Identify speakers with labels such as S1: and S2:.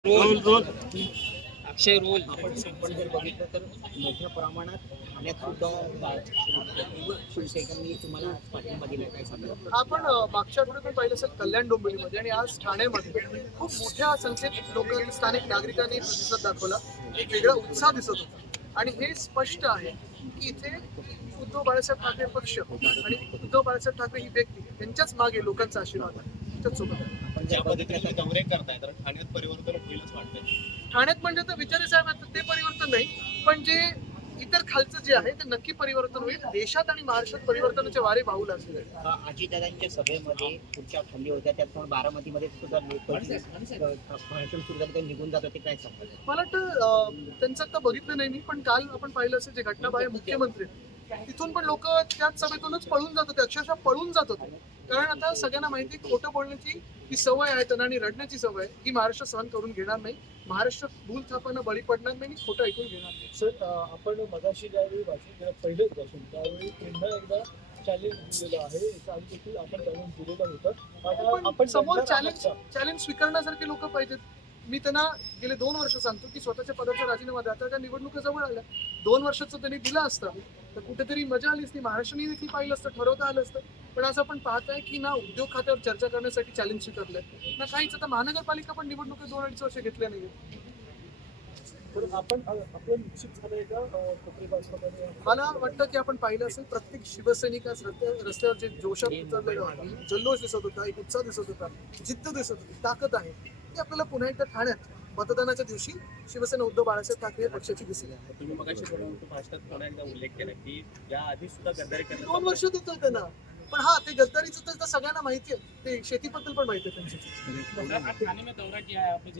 S1: Role role
S2: अक्षय role
S3: आपण जर बघितलं तर मोठ्या प्रमाणात ठाण्यात सुद्धा शिवसैनिकांनी तुम्हाला पाठिंबा दिला, काय सांगा?
S4: आपण मागच्या आठवड्यात पण पाहिलं असेल कल्याण डोंबिवलीमध्ये आणि आज ठाण्यामध्ये खूप मोठ्या संख्येत लोक स्थानिक नागरिकांनी प्रतिसाद दाखवला. एक वेगळा उत्साह दिसत होता आणि हे स्पष्ट आहे की इथे उद्धव बाळासाहेब ठाकरे पक्ष आणि उद्धव बाळासाहेब ठाकरे ही व्यक्ती त्यांच्याच मागे लोकांचा आशीर्वाद आहे, त्यांच्याच सोबत आहे.
S1: आपण ज्या पद्धतीने दौरे करताय तर ठाण्यात परिवर्तन होईलच वाटतंय.
S4: ठाण्यात म्हणजे तर विचारे साहेब आहेत, ते परिवर्तन नाही, पण जे इतर खालचं जे आहे ते नक्की परिवर्तन होईल. देशात आणि महाराष्ट्रात परिवर्तनाचे वारे वाहू लागले.
S3: अजितदादांच्या सभेमध्ये पुढच्या हल्ली होत्या, त्यात पण बारामतीमध्ये सुद्धा लोक भाषण सुरू झालं, निघून जात होते, काय सांगतात?
S4: मला वाटतं त्यांचं आता बघितलं नाही मी, पण काल आपण पाहिलं असेल जे घटनाबाह्य मुख्यमंत्री तिथून पण लोक त्याच सभेतूनच पळून जात होते, अक्षरशः पळून जात होते. कारण आता सगळ्यांना माहिती खोटं बोलण्याची ही सवय आहे त्यांना आणि रडण्याची सवय ही महाराष्ट्र सहन करून घेणार नाही. महाराष्ट्र भूल थापांना बळी पडणार नाही आणि खोटं ऐकून घेणार नाही.
S5: सर, आपण मगाशी ज्यावेळी भाषण केलं, पहिलेच भाषण, त्यावेळी पुन्हा एकदा चॅलेंज दिलेलं आहे. आधी देखील आपण चॅलेंज दिलेलं होतं. आता आपण
S4: समोर चॅलेंज स्वीकारण्यासारखे लोक पाहिजेत. मी त्यांना गेले 2 वर्ष सांगतो की स्वतःच्या पदाचा राजीनामा द्या. आता त्या निवडणुका जवळ आल्या, 2 वर्षाचं त्यांनी दिलं असतं तर कुठेतरी मजा आली असती, महाराष्ट्राने देखील पाहिलं असतं, ठरवता आलं असतं. पण आज आपण पाहताय की ना उद्योग खात्यावर चर्चा करण्यासाठी चॅलेंज स्वीकारलंय ना काहीच. आता महानगरपालिका पण निवडणुका 2-2.5 वर्ष घेतल्या नाही.
S5: तर आपण आपलं निश्चित झालंय का पत्रिकास्पदाने?
S4: मला वाटतं की आपण पाहिलं असेल प्रत्येक शिवसैनिक आज रस्त्यावर जे जोशात उतरलेलं आहे, जल्लोष दिसत होता, एक उत्साह दिसत होता, जिद्द दिसत होती, ताकद आहे ती आपल्याला पुन्हा एकदा ठाण्यात मतदानाच्या दिवशी शिवसेना उद्धव बाळासाहेब ठाकरे पक्षाची दिसली आहे.
S1: तुम्ही मगाशी भाषणात पुन्हा एकदा उल्लेख केला की या आधी सुद्धा गद्दारी
S4: 2 वर्ष देतोय त्यांना. पण हा, ते गद्दारीचं तर सगळ्यांना माहिती आहे, ते शेतीबद्दल पण माहिती आहे त्यांची.